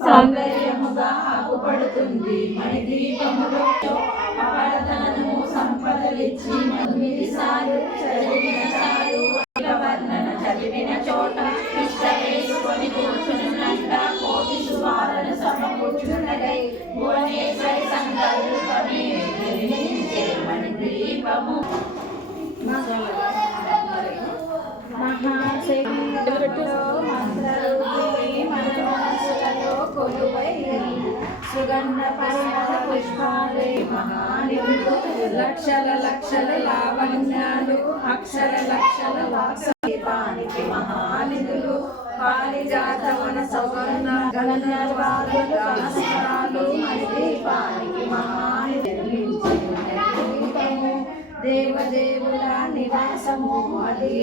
సౌందర్యముగా ఆగుపడుతుంది. మణిదీపములో అవరదానము సంపదలిచ్చి మధుమిసాలు చదివిన చాలు వర్ణన చదివిన చోట ఇష్ట వేసుకొని కూర్చున్నట్ట కోటి సువాలను సమకూర్చున్నదై భువనేశ్వరి సంకల్పమే వెలిగించే మణిదీపము. సుగంధ పరిమళ పుష్పాలే మహానిధులు లక్షల లక్షల లావణ్యాలు అక్షర లక్షల వాసీపానికి మహానిధులు పారిజాతవన సౌగంధ గణనర్వాలు మణిదీపానికి మహానిధులు దేవదేవుల నివాసము అదే